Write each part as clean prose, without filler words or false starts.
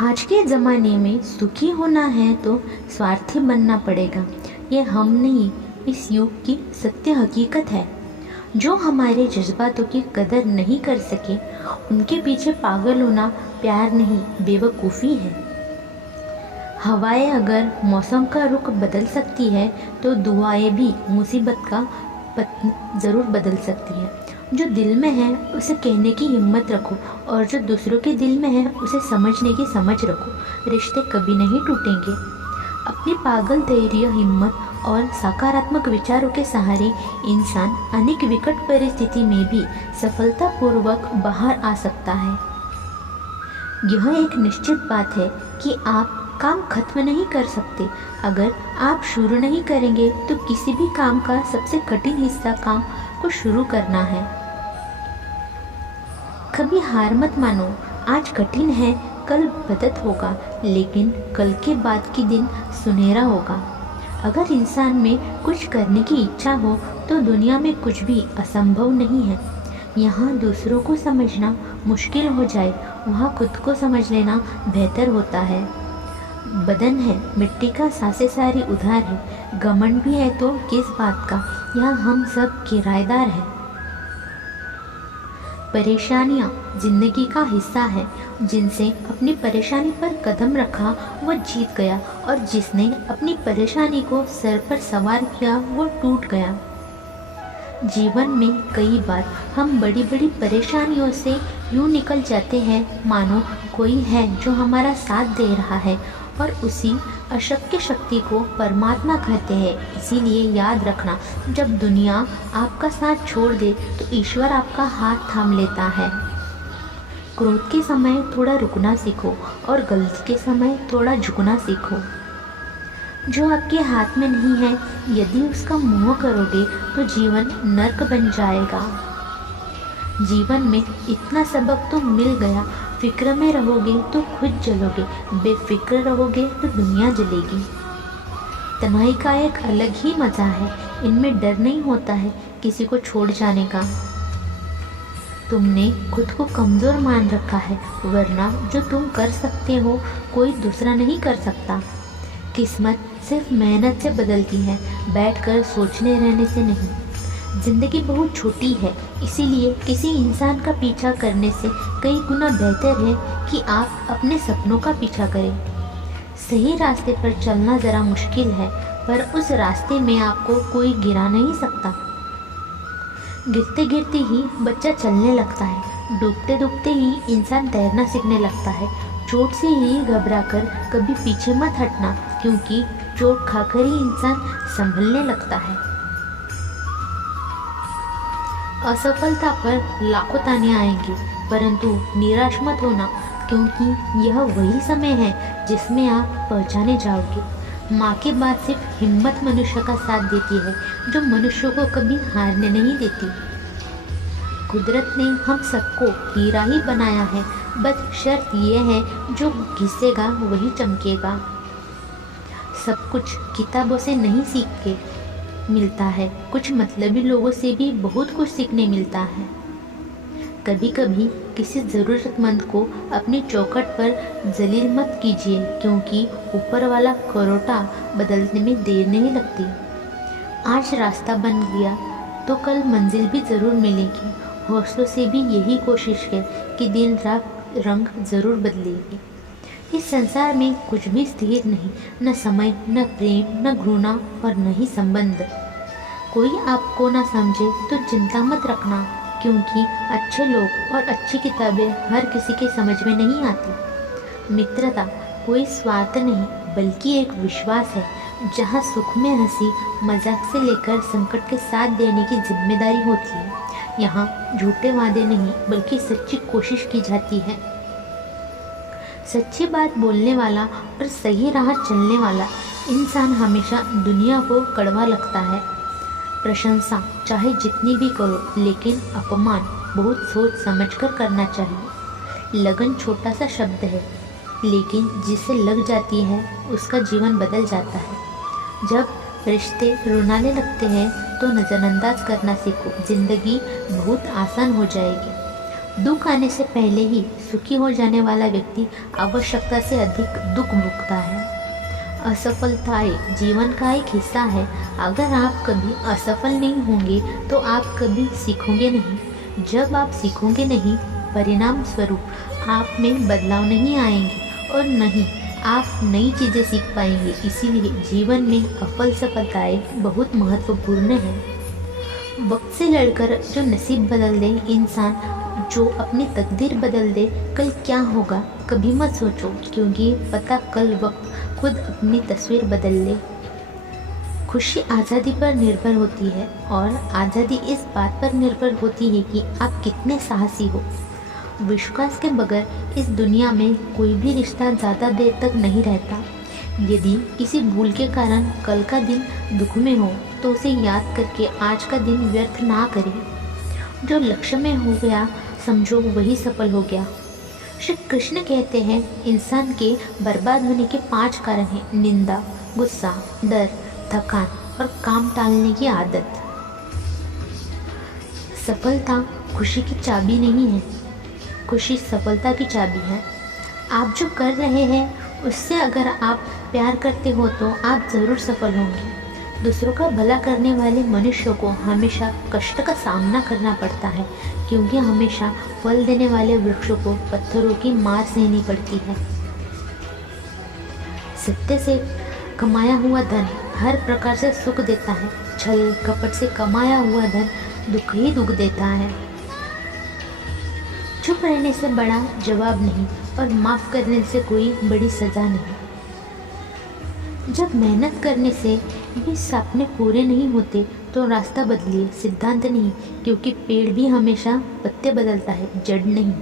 आज के ज़माने में सुखी होना है तो स्वार्थी बनना पड़ेगा। ये हम नहीं, इस युग की सत्य हकीकत है। जो हमारे जज्बातों की कदर नहीं कर सके, उनके पीछे पागल होना प्यार नहीं, बेवकूफ़ी है। हवाएं अगर मौसम का रुख बदल सकती है तो दुआएं भी मुसीबत का ज़रूर बदल सकती है। जो दिल में है उसे कहने की हिम्मत रखो, और जो दूसरों के दिल में है उसे समझने की समझ रखो। रिश्ते कभी नहीं टूटेंगे। अपनी पागल धैर्य, हिम्मत और सकारात्मक विचारों के सहारे इंसान अनेक विकट परिस्थिति में भी सफलतापूर्वक बाहर आ सकता है। यह एक निश्चित बात है कि आप काम खत्म नहीं कर सकते। अगर आप शुरू नहीं करेंगे तो किसी भी काम का सबसे कठिन हिस्सा काम को शुरू करना है। कभी हार मत मानो। आज कठिन है, कल मदद होगा, लेकिन कल के बाद की दिन सुनहरा होगा। अगर इंसान में कुछ करने की इच्छा हो तो दुनिया में कुछ भी असंभव नहीं है। यहाँ दूसरों को समझना मुश्किल हो जाए, वहाँ खुद को समझ लेना बेहतर होता है। बदन है मिट्टी का, सांसें सारी उधार है। घमंड भी है तो किस बात का, यहाँ हम सब किराएदार हैं। परेशानियाँ जिंदगी का हिस्सा है। जिनसे अपनी परेशानी पर कदम रखा वो जीत गया, और जिसने अपनी परेशानी को सर पर सवार किया वो टूट गया। जीवन में कई बार हम बड़ी बड़ी परेशानियों से यूँ निकल जाते हैं मानो कोई है जो हमारा साथ दे रहा है, और उसी अशक्य शक्ति को परमात्मा कहते हैं। इसीलिए याद रखना, जब दुनिया आपका साथ छोड़ दे तो ईश्वर आपका हाथ थाम लेता है। क्रोध के समय थोड़ा रुकना सीखो, और गलती के समय थोड़ा झुकना सीखो। जो आपके हाथ में नहीं है, यदि उसका मोह करोगे तो जीवन नर्क बन जाएगा। जीवन में इतना सबक तो मिल गया। फिक्र में रहोगे तो खुद जलोगे, बेफिक्र रहोगे तो दुनिया जलेगी। तन्हाई का एक अलग ही मज़ा है। इनमें डर नहीं होता है किसी को छोड़ जाने का। तुमने खुद को कमज़ोर मान रखा है, वरना जो तुम कर सकते हो कोई दूसरा नहीं कर सकता। किस्मत सिर्फ मेहनत से बदलती है, बैठकर सोचने रहने से नहीं। ज़िंदगी बहुत छोटी है, इसीलिए किसी इंसान का पीछा करने से कई गुना बेहतर है कि आप अपने सपनों का पीछा करें। सही रास्ते पर चलना ज़रा मुश्किल है, पर उस रास्ते में आपको कोई गिरा नहीं सकता। गिरते गिरते ही बच्चा चलने लगता है, डूबते डूबते ही इंसान तैरना सीखने लगता है। चोट से ही घबराकर कभी पीछे मत हटना, क्योंकि चोट खाकर ही इंसान संभलने लगता है। असफलता पर लाखों ताने आएंगे, परंतु निराश मत होना, क्योंकि यह वही समय है जिसमें आप पहचाने जाओगे। माँ की बात सिर्फ हिम्मत मनुष्य का साथ देती है, जो मनुष्य को कभी हारने नहीं देती। कुदरत ने हम सबको हीरा ही बनाया है, बस शर्त यह है जो घिसेगा वही चमकेगा। सब कुछ किताबों से नहीं सीख के मिलता है, कुछ मतलबी लोगों से भी बहुत कुछ सीखने मिलता है। कभी कभी किसी ज़रूरतमंद को अपनी चौखट पर जलील मत कीजिए, क्योंकि ऊपर वाला करोटा बदलने में देर नहीं लगती। आज रास्ता बन गया तो कल मंजिल भी ज़रूर मिलेगी। हौसलों से भी यही कोशिश है कि दिन रात रंग ज़रूर बदलेगी। इस संसार में कुछ भी स्थिर नहीं, न समय, न प्रेम, न घृणा और न ही संबंध। कोई आपको न समझे तो चिंता मत रखना, क्योंकि अच्छे लोग और अच्छी किताबें हर किसी के समझ में नहीं आती। मित्रता कोई स्वार्थ नहीं, बल्कि एक विश्वास है, जहाँ सुख में हंसी मजाक से लेकर संकट के साथ देने की जिम्मेदारी होती है। यहाँ झूठे वादे नहीं, बल्कि सच्ची कोशिश की जाती है। सच्ची बात बोलने वाला और सही राह चलने वाला इंसान हमेशा दुनिया को कड़वा लगता है। प्रशंसा चाहे जितनी भी करो, लेकिन अपमान बहुत सोच समझकर करना चाहिए। लगन छोटा सा शब्द है, लेकिन जिसे लग जाती है उसका जीवन बदल जाता है। जब रिश्ते रुलाने लगते हैं तो नज़रअंदाज करना सीखो, ज़िंदगी बहुत आसान हो जाएगी। दुख आने से पहले ही सुखी हो जाने वाला व्यक्ति आवश्यकता से अधिक दुख भुगतता है। असफलताएं जीवन का एक हिस्सा है। अगर आप कभी असफल नहीं होंगे तो आप कभी सीखोगे नहीं। जब आप सीखोगे नहीं, परिणाम स्वरूप आप में बदलाव नहीं आएंगे और नहीं आप नई चीज़ें सीख पाएंगे। इसीलिए जीवन में असफलताएं बहुत महत्वपूर्ण है। वक्त से लड़कर जो नसीब बदल दे, इंसान जो अपनी तकदीर बदल दे, कल क्या होगा कभी मत सोचो, क्योंकि पता कल वक्त खुद अपनी तस्वीर बदल ले। खुशी आज़ादी पर निर्भर होती है और आज़ादी इस बात पर निर्भर होती है कि आप कितने साहसी हो। विश्वास के बगैर इस दुनिया में कोई भी रिश्ता ज़्यादा देर तक नहीं रहता। यदि किसी भूल के कारण कल का दिन दुख में हो तो उसे याद करके आज का दिन व्यर्थ ना करें। जो लक्ष्य में हो गया समझो वही सफल हो गया। श्री कृष्ण कहते हैं इंसान के बर्बाद होने के 5 कारण हैं: निंदा, गुस्सा, डर, थकान और काम टालने की आदत। सफलता खुशी की चाबी नहीं है, खुशी सफलता की चाबी है। आप जो कर रहे हैं उससे अगर आप प्यार करते हो तो आप ज़रूर सफल होंगे। दूसरों का भला करने वाले मनुष्यों को हमेशा कष्ट का सामना करना पड़ता है, क्योंकि हमेशा फल देने वाले वृक्षों को पत्थरों की मार सहनी पड़ती है। सत्य से कमाया हुआ धन हर प्रकार से सुख देता है, छल कपट से कमाया हुआ धन दुख ही दुख देता है। चुप रहने से बड़ा जवाब नहीं और माफ़ करने से कोई बड़ी सज़ा नहीं। जब मेहनत करने से भी सपने पूरे नहीं होते तो रास्ता बदलिए, सिद्धांत नहीं, क्योंकि पेड़ भी हमेशा पत्ते बदलता है, जड़ नहीं।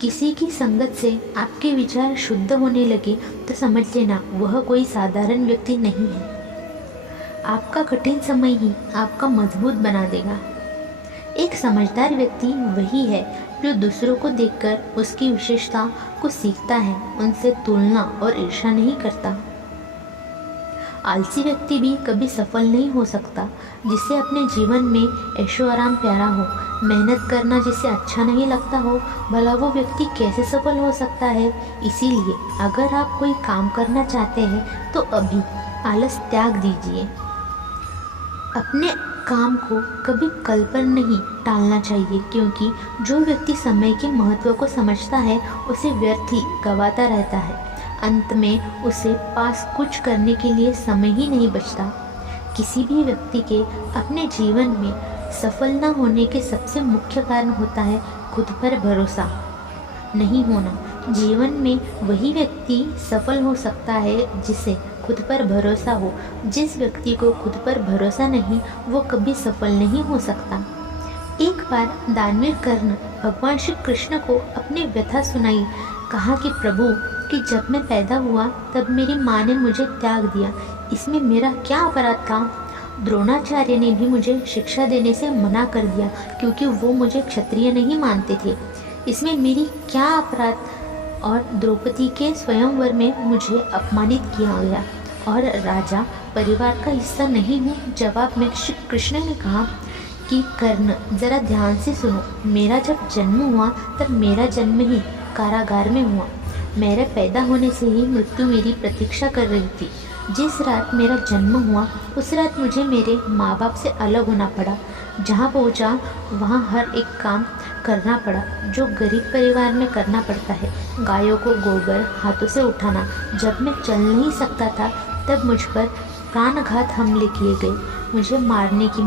किसी की संगत से आपके विचार शुद्ध होने लगे तो समझ लेना वह कोई साधारण व्यक्ति नहीं है। आपका कठिन समय ही आपका मजबूत बना देगा। एक समझदार व्यक्ति वही है जो दूसरों को देखकर उसकी विशेषता को सीखता है, उनसे तुलना और ईर्ष्या नहीं करता। आलसी व्यक्ति भी कभी सफल नहीं हो सकता। जिसे अपने जीवन में ऐशो आराम प्यारा हो, मेहनत करना जिसे अच्छा नहीं लगता हो, भला वो व्यक्ति कैसे सफल हो सकता है। इसीलिए अगर आप कोई काम करना चाहते हैं तो अभी आलस त्याग दीजिए। अपने काम को कभी कल पर नहीं टालना चाहिए, क्योंकि जो व्यक्ति समय के महत्व को समझता है उसे व्यर्थ ही गंवाता रहता है। अंत में उसे पास कुछ करने के लिए समय ही नहीं बचता। किसी भी व्यक्ति के अपने जीवन में सफल न होने के सबसे मुख्य कारण होता है खुद पर भरोसा नहीं होना। जीवन में वही व्यक्ति सफल हो सकता है जिसे खुद पर भरोसा हो। जिस व्यक्ति को खुद पर भरोसा नहीं वो कभी सफल नहीं हो सकता। एक बार दानवीर कर्ण भगवान श्री कृष्ण को अपनी व्यथा सुनाई। कहा कि प्रभु कि जब मैं पैदा हुआ तब मेरी माँ ने मुझे त्याग दिया, इसमें मेरा क्या अपराध था। द्रोणाचार्य ने भी मुझे शिक्षा देने से मना कर दिया क्योंकि वो मुझे क्षत्रिय नहीं मानते थे, इसमें मेरी क्या अपराध। और द्रौपदी के स्वयंवर में मुझे अपमानित किया गया और राजा परिवार का हिस्सा नहीं हूँ। जवाब में श्री कृष्ण ने कहा कि कर्ण ज़रा ध्यान से सुनो, मेरा जब जन्म हुआ तब मेरा जन्म ही कारागार में हुआ। मेरे पैदा होने से ही मृत्यु मेरी प्रतीक्षा कर रही थी। जिस रात मेरा जन्म हुआ उस रात मुझे मेरे माँ बाप से अलग होना पड़ा। जहाँ पहुँचा वहाँ हर एक काम करना पड़ा जो गरीब परिवार में करना पड़ता है। गायों को गोबर हाथों से उठाना। जब मैं चल नहीं सकता था तब मुझ पर प्राणघात हमले किए गए। मुझे मारने की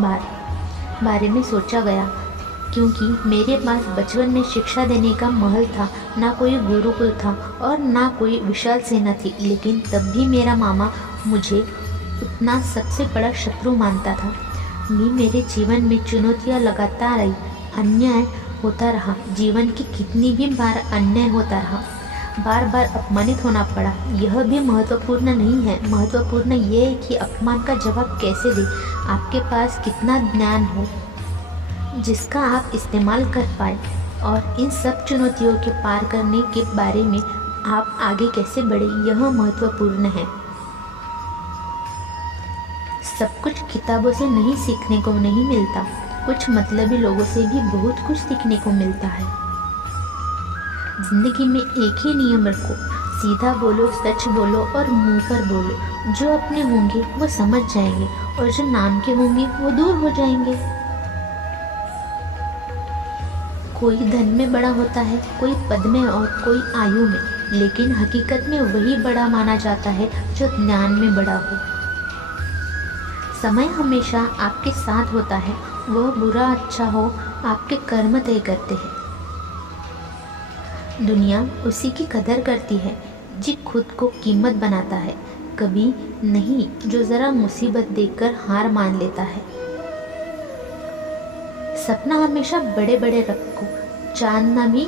बारे में सोचा गया, क्योंकि मेरे पास बचपन में शिक्षा देने का महल था, ना कोई गुरुकुल था और ना कोई विशाल सेना थी। लेकिन तब भी मेरा मामा मुझे उतना सबसे बड़ा शत्रु मानता था। मेरे जीवन में चुनौतियाँ लगातार आई, अन्याय होता रहा। जीवन की कितनी भी बार अन्याय होता रहा, बार बार अपमानित होना पड़ा। यह भी महत्वपूर्ण नहीं है। महत्वपूर्ण ये है कि अपमान का जवाब कैसे दें। आपके पास कितना ज्ञान हो जिसका आप इस्तेमाल कर पाए, और इन सब चुनौतियों के पार करने के बारे में आप आगे कैसे बढ़े, यह महत्वपूर्ण है। सब कुछ किताबों से नहीं सीखने को नहीं मिलता। कुछ मतलबी लोगों से भी बहुत कुछ सीखने को मिलता है। जिंदगी में एक ही नियम रखो, सीधा बोलो, सच बोलो और मुंह पर बोलो। जो अपने होंगे वो समझ जाएंगे और जो नाम के होंगे वो दूर हो जाएंगे। कोई धन में बड़ा होता है, कोई पद में और कोई आयु में, लेकिन हकीकत में वही बड़ा माना जाता है जो ज्ञान में बड़ा हो। समय हमेशा आपके साथ होता है, वह बुरा अच्छा हो आपके कर्म तय करते हैं। दुनिया उसी की कदर करती है जो खुद को कीमत बनाता है, कभी नहीं जो ज़रा मुसीबत देखकर हार मान लेता है। सपना हमेशा बड़े बड़े रखो, चांद ना भी